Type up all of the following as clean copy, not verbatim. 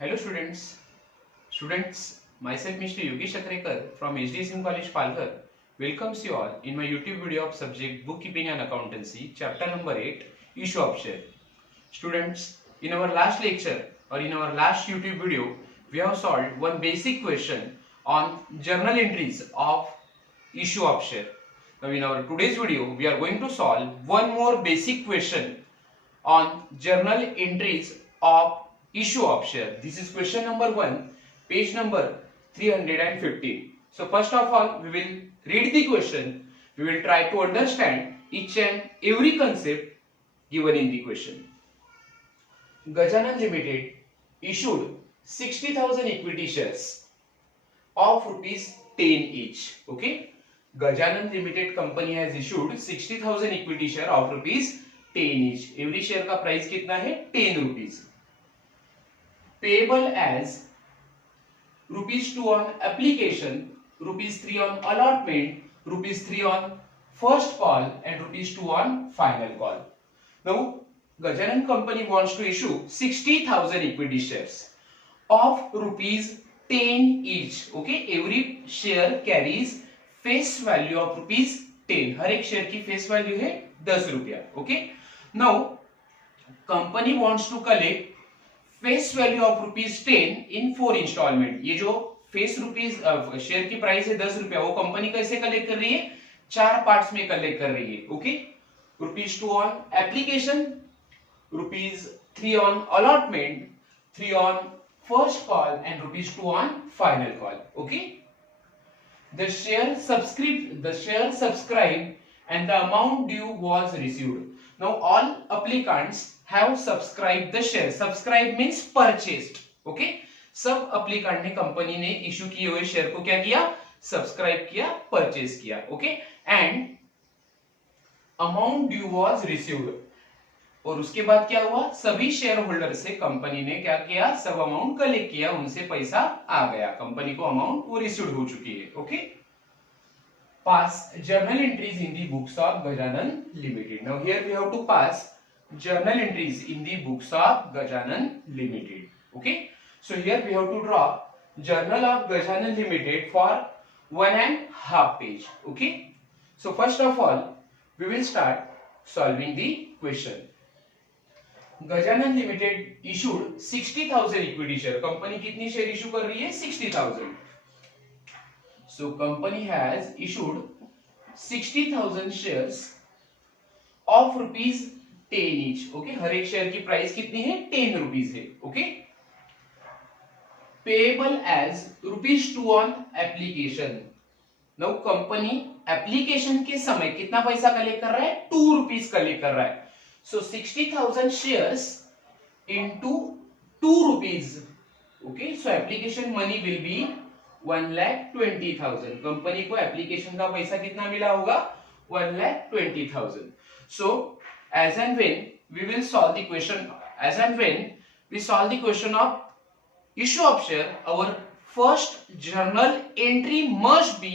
Hello students, myself Mr. Yogesh Akrekar from HDSM College Palghar welcomes you all in my YouTube video of subject Bookkeeping and Accountancy, chapter number 8, Issue of Share. Students, in our last lecture or in our last YouTube video, we have solved one basic question on journal entries of issue of share. Now in our today's video, we are going to solve one more basic question on journal entries of issue of share. This is question number 1, page number 315. So first of all, we will read the question. We will try to understand each and every concept given in the question. Gajanan Limited issued 60,000 equity shares of rupees 10 each. Okay, Gajanan Limited company has issued 60,000 equity share of rupees 10 each. Every share का प्राइस कितना है? 10 rupees. Payable as rupees 2 on application, rupees 3 on allotment, rupees 3 on first call, and rupees 2 on final call. Now, Gajanan company wants to issue 60,000 equity shares of rupees 10 each. Okay, every share carries face value of rupees 10. हर एक शेयर की face value है 10 रुपया. Okay, now company wants to collect face value of rupees 10 in 4 installment. ये जो face rupees share की price है 10 रुपया, वो कंपनी कैसे कलेक्ट कर रही है? 4 पार्ट्स में कलेक्ट कर रही है. Okay, rupees 2 on application, rupees 3 on allotment, 3 on first call and rupees 2 on final call. Okay, the share subscribe and the amount due was received. Now all applicants have subscribed the share. Subscribe means purchased. Okay, सब applicant ने कंपनी ने इशू किए हुए शेयर को क्या किया? सब्सक्राइब किया, परचेज किया. Okay, and amount due was received. और उसके बाद क्या हुआ? सभी शेयर होल्डर से कंपनी ने क्या किया? सब अमाउंट कलेक्ट किया, उनसे पैसा आ गया, कंपनी को अमाउंट वो रिसीव्ड हो चुकी है. Okay, pass journal entries in the books of Gajanan Limited. Now here we have to pass journal entries in the books of Gajanan Limited. Okay, so here we have to draw journal of Gajanan Limited for 1.5 page. Okay, so first of all we will start solving the question. Gajanan Limited issued 60,000 equity share. Company कितनी share issue कर रही है? 60,000. So company has issued 60,000 shares of rupees 10 each. Okay, हर एक शेयर की प्राइस कितनी है? 10 रुपीज है. Okay, payable as rupees 2 on application. Now company application के समय कितना पैसा कलेक्ट कर रहा है? 2 रुपीज कलेक्ट कर रहा है. So 60,000 shares into 2 rupees. Okay, so application money will be 1,20,000. कंपनी को एप्लीकेशन का पैसा कितना मिला होगा? 1,20,000. So as and when we will solve the question, as and when we solve the question of issue of share, our first journal entry must be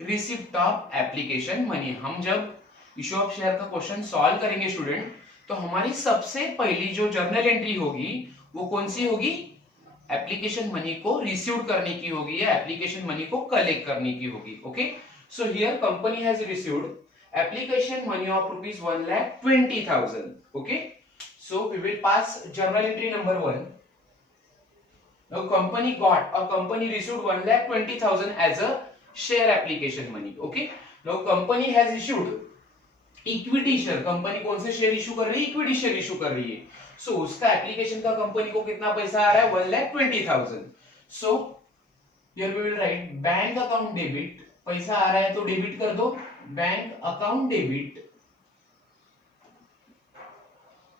receipt of application money. हम जब issue of share का question solve करेंगे स्टूडेंट, तो हमारी सबसे पहली जो journal entry होगी वो कौन सी होगी? एप्लीकेशन मनी को रिसीव करने की होगी या एप्लीकेशन मनी को कलेक्ट करने की होगी. Okay, so here company has received application money of rupees 1,20,000. Okay, so we will pass journal entry number 1. Now company got और company received 1,20,000 as a share application money. Okay, now company has issued equity share. Company कौन से share issue कर रही है? Equity share issue कर रही है. सो उसका एप्लीकेशन का कंपनी को कितना पैसा आ रहा है? 1,20,000. So here we will write bank account debit. पैसा आ रहा है तो डेबिट कर दो. Bank account debit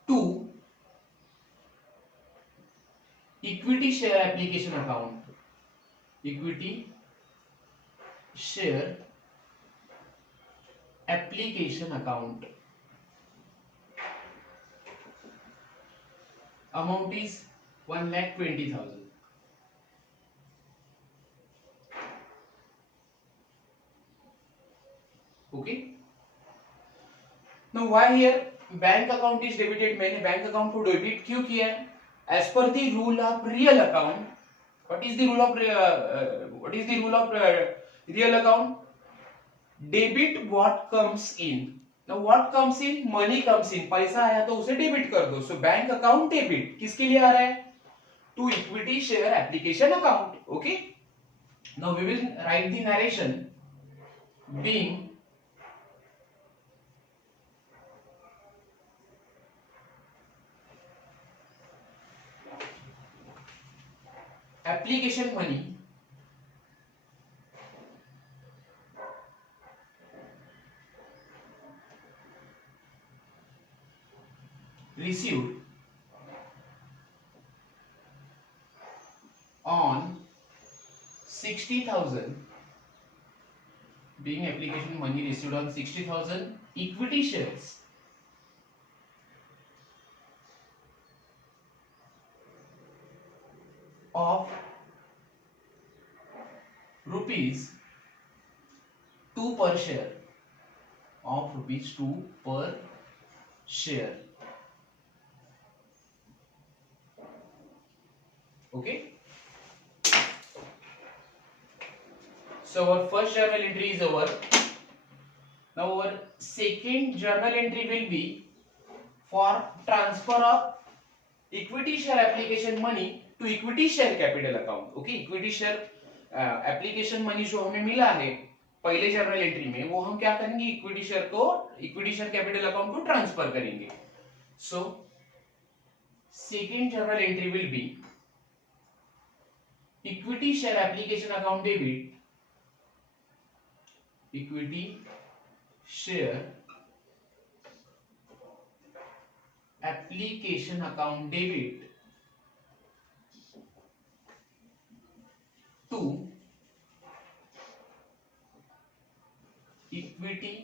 to equity share application account. Equity share application account. Amount is 1,20,000. Okay. Now why here bank account is debited? मैंने bank account को debit क्यों किया है? as per the rule of real account, what is the rule of real account? Debit what comes in. Now what comes in? Money comes in. पैसा आया तो उसे डेबिट कर दो. So बैंक अकाउंट डेबिट किसके लिए आ रहा है? To equity share application account. Okay. Now we will write the narration. Being application money received on 60,000, being application money received on 60,000 equity shares of rupees 2 per share, of rupees 2 per share. Okay. So our first journal entry is over. Now our second journal entry will be for transfer of equity share application money to equity share capital account. Okay, equity share application money जो हमें मिला है पहले journal entry में, वो हम क्या करेंगे? इक्विटी शेयर को इक्विटी शेयर कैपिटल अकाउंट को ट्रांसफर करेंगे. So second journal entry will be equity share application account debit, equity share application account debit to equity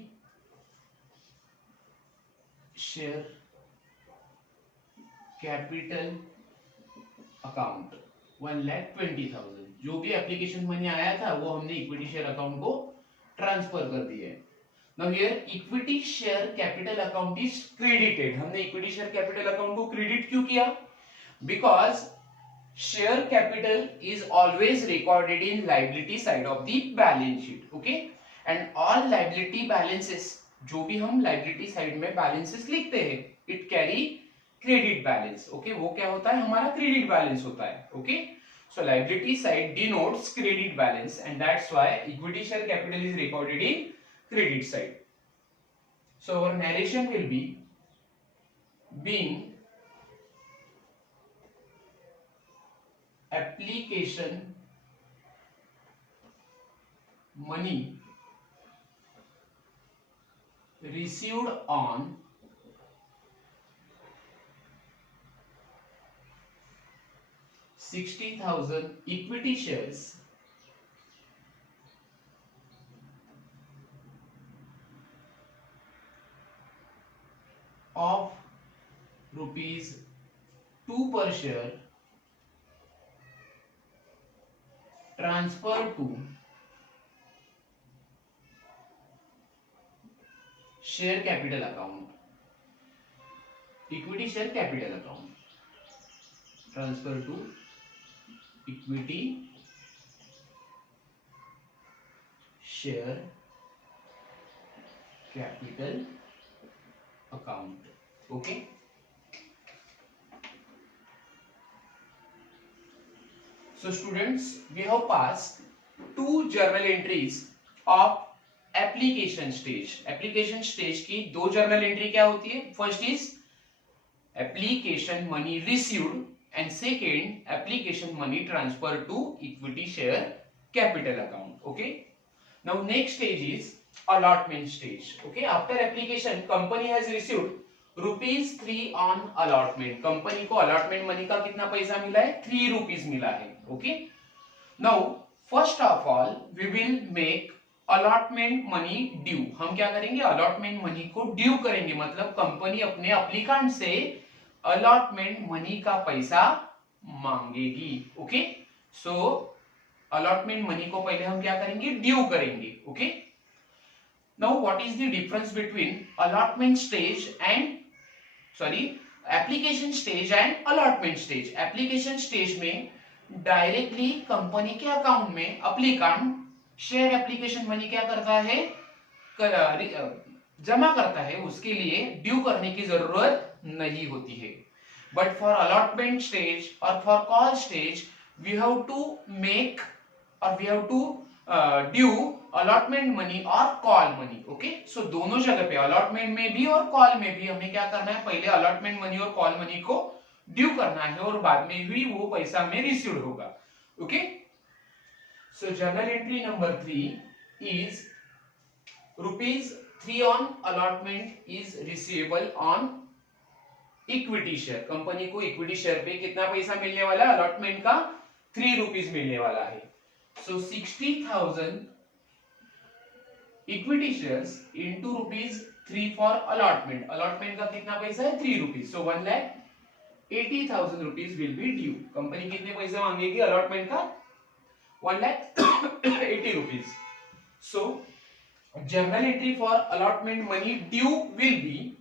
share capital account 1,20,000. जो भी एप्लीकेशन मनी आया था वो हमने इक्विटी शेयर अकाउंट को transfer कर दिया है. Now here equity share capital account is credited. हमने इक्विटी शेयर कैपिटल अकाउंट को क्रेडिट क्यों किया? Because share capital is always recorded in liability side of the balance sheet. Okay, and all liability balances, जो भी हम liability side में बैलेंसेस लिखते हैं, it carry credit balance. Okay, वो क्या होता है? हमारा क्रेडिट बैलेंस होता है. Okay, so liability side denotes credit balance, and that's why equity share capital is recorded in credit side. So our narration will be being application money received on 60,000 equity shares of rupees 2 per share transfer to share capital account, equity share capital account, transfer to equity share capital account. Okay, so students, we have passed two journal entries of application stage. Application stage की दो journal entry क्या होती है? First is application money received and second application money transfer to equity share capital account. Okay, now next stage is allotment stage. Okay, after application company has received rupees 3 on allotment. company को allotment money का कितना पैसा मिला है? 3 rupees मिला है. Okay, now first of all we will make allotment money due. हम क्या करेंगे? allotment money को due करेंगे, मतलब कंपनी अपने अप्लीकेंट से अलॉटमेंट मनी का पैसा मांगेगी. ओके, सो अलॉटमेंट मनी को पहले हम क्या करेंगे? ड्यू करेंगे. Okay, now what is the difference between allotment stage and application stage and allotment stage. Application stage में डायरेक्टली कंपनी के अकाउंट में अप्लीकांट शेयर एप्लीकेशन मनी क्या करता है, जमा करता है, उसके लिए ड्यू करने की जरूरत नहीं होती है। बट फॉर अलॉटमेंट स्टेज और for call stage we have to make और we have to due allotment money और कॉल मनी। ओके, सो दोनों जगह पे अलॉटमेंट में भी और कॉल में भी हमें क्या करना है, पहले अलॉटमेंट मनी और कॉल मनी को ड्यू करना है और बाद में ही वो पैसा हमें रिसीव होगा। ओके, सो जर्नल एंट्री नंबर 3 इज ₹3 on allotment is receivable on equity share. Company को इक्विटी शेयर पे कितना पैसा मिलने वाला है, अलॉटमेंट का ₹3 मिलने वाला है। सो 60,000 equity shares into ₹3 for allotment. Allotment का कितना पैसा है, ₹3। सो 1,80,000 rupees will be due. Company कितने पैसे मांगेगी अलॉटमेंट का, 1,80,000 rupees. So journal entry for allotment money due will be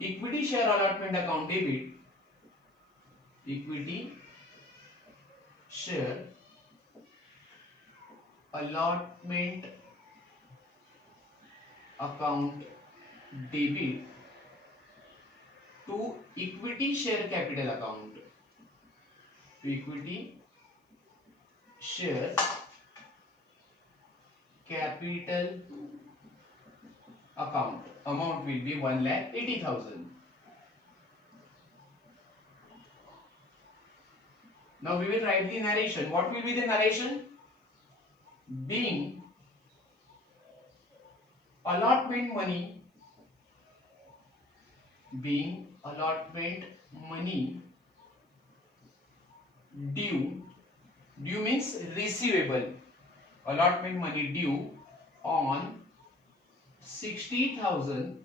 equity share allotment account debit, equity share allotment account debit to equity share capital account, to equity share capital account. Amount will be 1,80,000. Now we will write the narration. What will be the narration? Being allotment money due means receivable, allotment money due on 60,000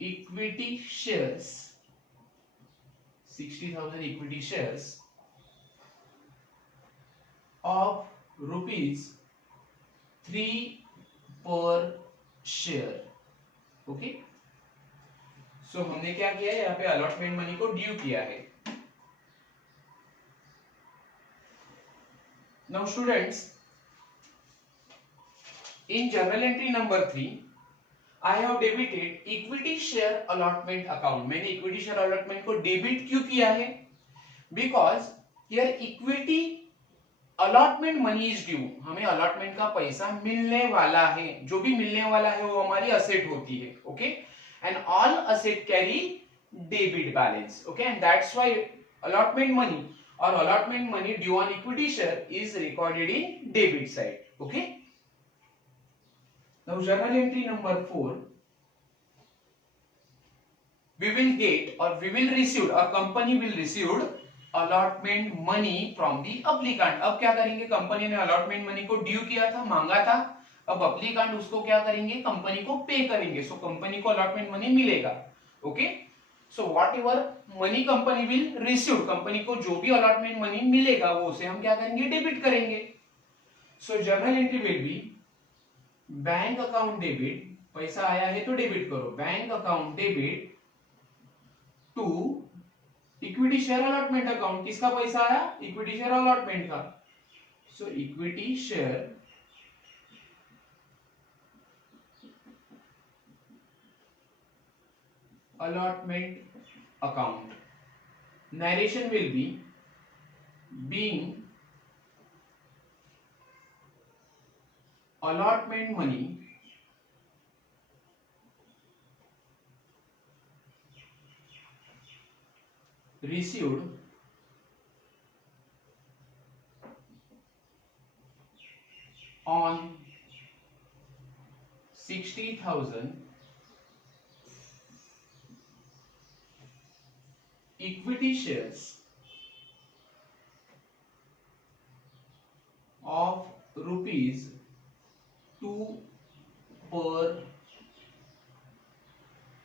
equity shares, 60,000 equity shares of ₹3 per share. Okay, सो हमने क्या किया है, यहाँ पे allotment money को ड्यू किया है। Now students, in journal entry number 3 I have debited equity share allotment account. मैंने इक्विटी शेयर अलॉटमेंट को डेबिट क्यों किया है, because here equity allotment money is due. हमें अलॉटमेंट का पैसा मिलने वाला है, जो भी मिलने वाला है वो हमारी असेट होती है। Okay, and all asset carry debit balance. Okay, and that's why allotment money और allotment money due on equity share is recorded in debit side. Okay, now journal entry number 4 we will get or we will receive or company will receive allotment money from the applicant। अब क्या करेंगे, कंपनी ने allotment money को ड्यू किया था, मांगा था, अब applicant उसको क्या करेंगे, कंपनी को पे करेंगे। सो कंपनी को allotment money मिलेगा। Okay, so what ever money company will receive, company को जो भी allotment money मिलेगा वो उसे हम क्या करेंगे, डेबिट करेंगे। So journal entry will be bank account debit, पैसा आया है तो डेबिट करो, bank account debit to equity share allotment account. किसका पैसा आया, इक्विटी शेयर अलॉटमेंट का। So equity share allotment account. Narration will be being allotment money received on 60,000 equity shares of ₹2 per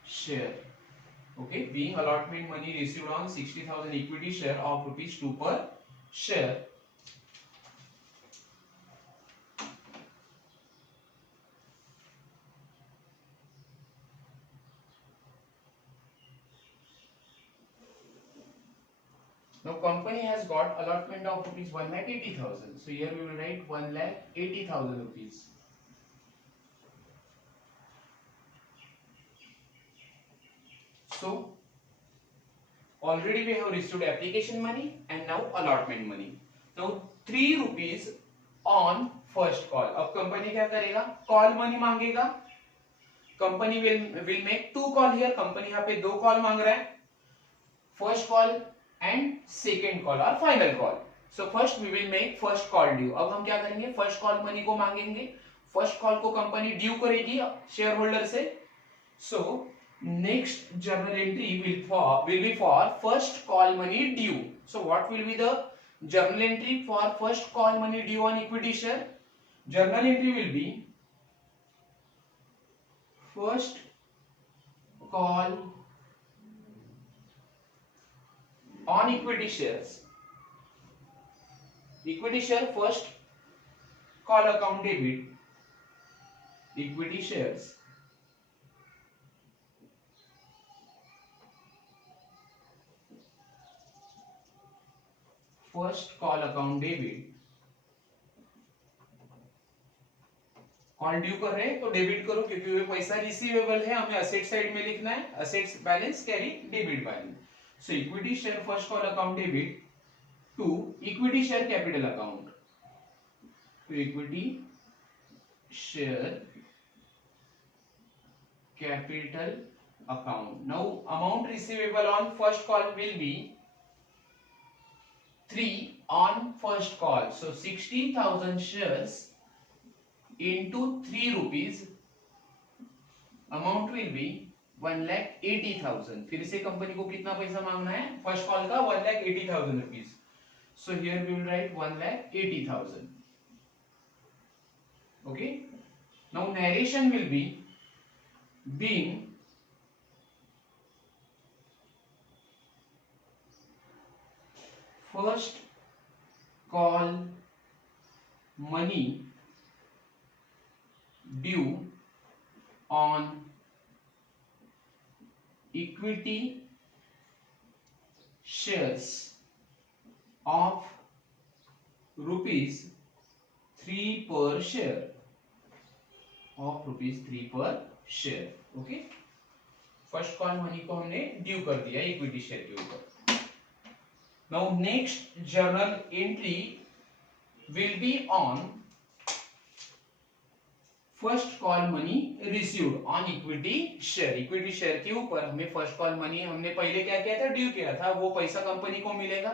share. Okay, being allotment money received on 60,000 equity share of ₹2 per share. Now company has got allotment of rupees 1,80,000. So here we will write 1,80,000 rupees. So already we have received application money and now allotment money. Now 3 rupees on first call. अब company क्या करेगा? Call money मांगेगा. Company will make 2 call here. Company यहाँ पे 2 call मांग रहा है. First call and second call और final call. So first we will make first call due. अब हम क्या करेंगे? फर्स्ट कॉल मनी को मांगेंगे. फर्स्ट कॉल को कंपनी ड्यू करेगी शेयर होल्डर से. So next journal entry will be for first call money due. So what will be the journal entry for first call money due on equity share? Journal entry will be first call on equity shares. Equity share first call account debit. Equity shares first call account debit. Call due कर रहे हैं तो debit करो, क्योंकि वो पैसा रिसीवेबल है, हमें असेट साइड में लिखना है. Assets balance carry debit balance. So equity share first call account debit to equity share capital account. To equity share capital account. Now amount receivable on first call will be 3 on first call. So 60,000 shares into 3 rupees. Amount will be 1,80,000. फिर से कंपनी को कितना पैसा मांगना है? First call का 1,80,000 rupees. So here we will write 1,80,000. Okay. Now narration will be being first call money due on equity shares of rupees 3 per share. Of rupees 3 per share. Okay. First call money को हमने ड्यू कर दिया equity share के ऊपर. Now next journal entry will be on first call money received on equity share. Equity share के ऊपर हमें first call money हमने पहले क्या किया था? ड्यू किया था. वो पैसा कंपनी को मिलेगा.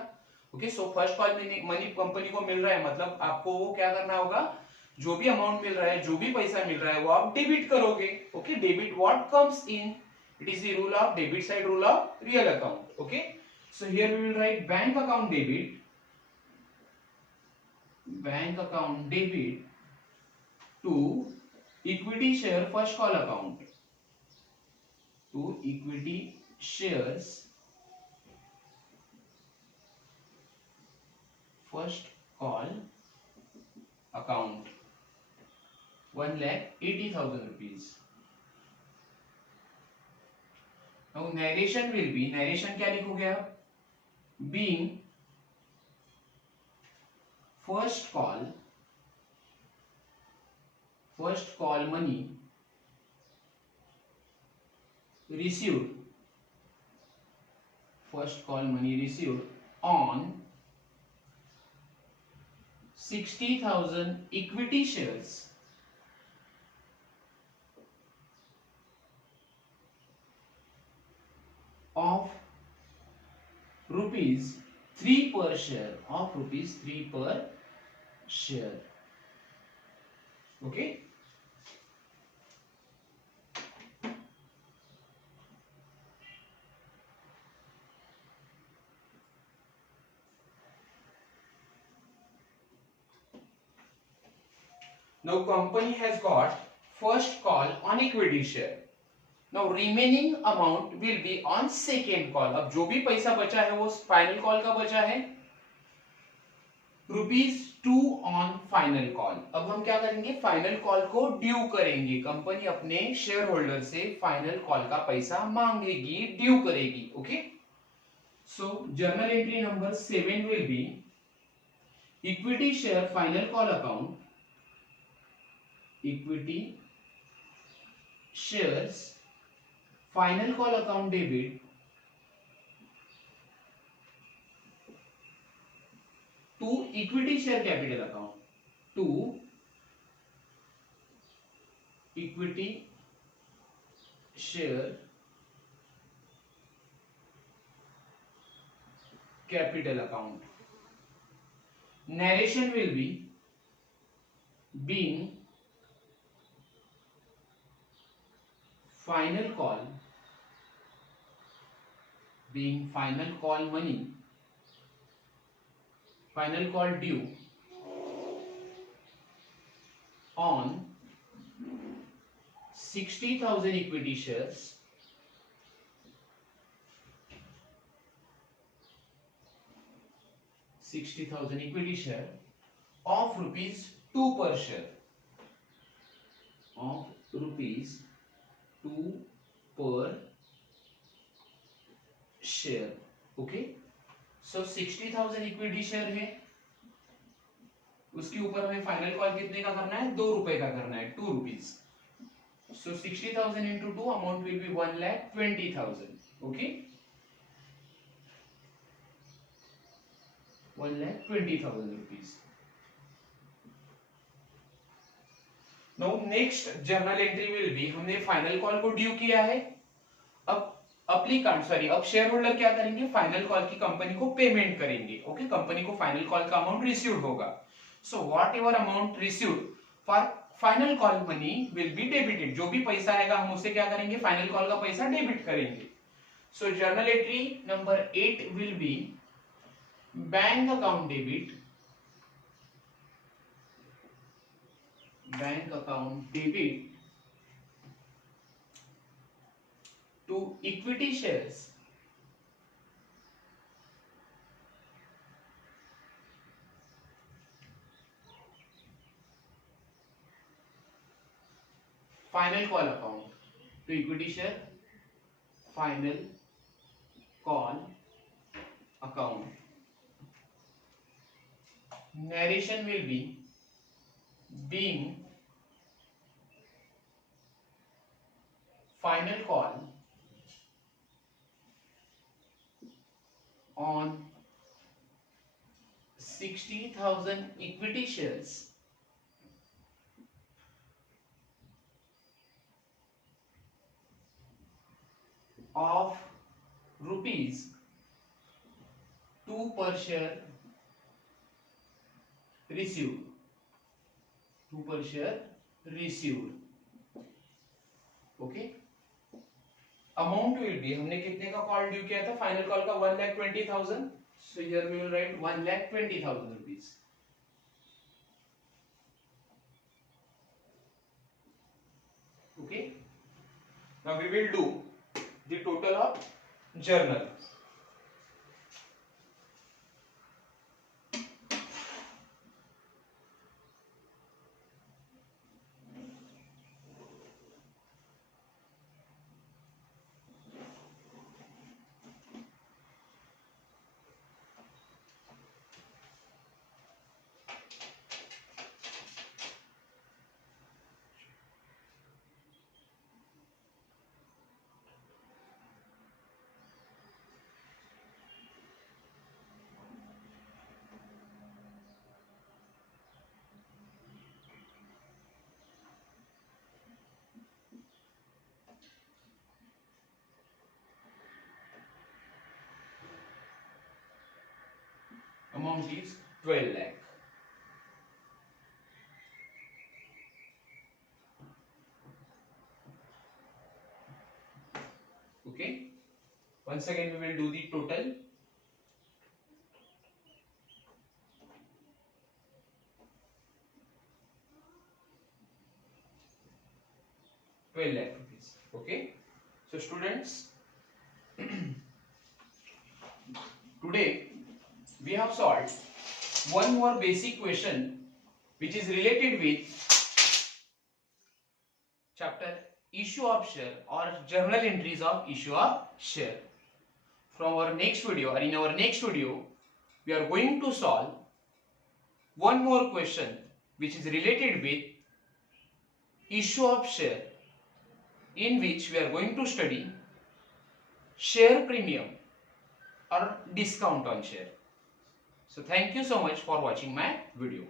Okay. So first call money company को मिल रहा है, मतलब आपको वो क्या करना होगा? जो भी अमाउंट मिल रहा है, जो भी पैसा मिल रहा है, वो आप डेबिट करोगे. Okay. Debit what comes in. It is the rule of debit side, rule of real account. Okay. So here we will write bank account debit. Bank account debit to equity share first call account. To equity shares first call account. 1,80,000 rupees. Now narration will be, narration क्या लिखोगे आप? Being first call money received. First call money received on 60,000 equity shares of rupees 3 per share. Of rupees 3 per share. Okay. Now company has got first call on equity share. Now remaining amount will be on second call. अब जो भी पैसा बचा है वो final call का बचा है. ₹2 on फाइनल कॉल. अब हम क्या करेंगे? फाइनल कॉल को ड्यू करेंगे. कंपनी अपने शेयर होल्डर से फाइनल कॉल का पैसा मांगेगी, ड्यू करेगी. Okay. So journal entry number 7 will be equity share final call account, equity shares final call account debit to equity share capital account, to equity share capital account. Narration will be being final call, being final call money, final call due on 60,000 equity shares, 60,000 equity share of rupees 2 per share, of rupees 2 per share. Okay, so 60,000 equity share है, उसके ऊपर हमें final call कितने का करना है, 2 रुपए का करना है, 2 रुपीज. सो 60,000 इंटू 2 अमाउंट विल बी 1,20,000. ओके, 1,20,000 rupees. Now next journal entry will B, हमने फाइनल कॉल को ड्यू किया है, अब अप्लीकांट अब शेयर होल्डर क्या करेंगे, फाइनल कॉल की कंपनी को पेमेंट करेंगे. ओके, कंपनी को फाइनल कॉल का अमाउंट रिसीव्ड होगा. So what ever amount received for final call money will be debited. जो भी पैसा आएगा हम उसे क्या करेंगे, फाइनल कॉल का पैसा डेबिट करेंगे. So journal entry number 8 will be bank account debit, bank account debit to equity shares final call account, to equity share final call account. Narration will be being final call on 60,000 equity shares of rupees 2 per share received, 2 per share received. Okay, amount will be, हमने कितने का call due किया था, final call का 1,20,000. So here we will write 1,20,000 rupees. Okay, now we will do the total of journal. Amount is 12 lakh. Okay, once again we will do the total. ₹12 lakh. Okay, so students, today we have solved one more basic question which is related with chapter issue of share or journal entries of issue of share. from our next video, or in our next video, we are going to solve one more question which is related with issue of share, in which we are going to study share premium or discount on share. So thank you so much for watching my video.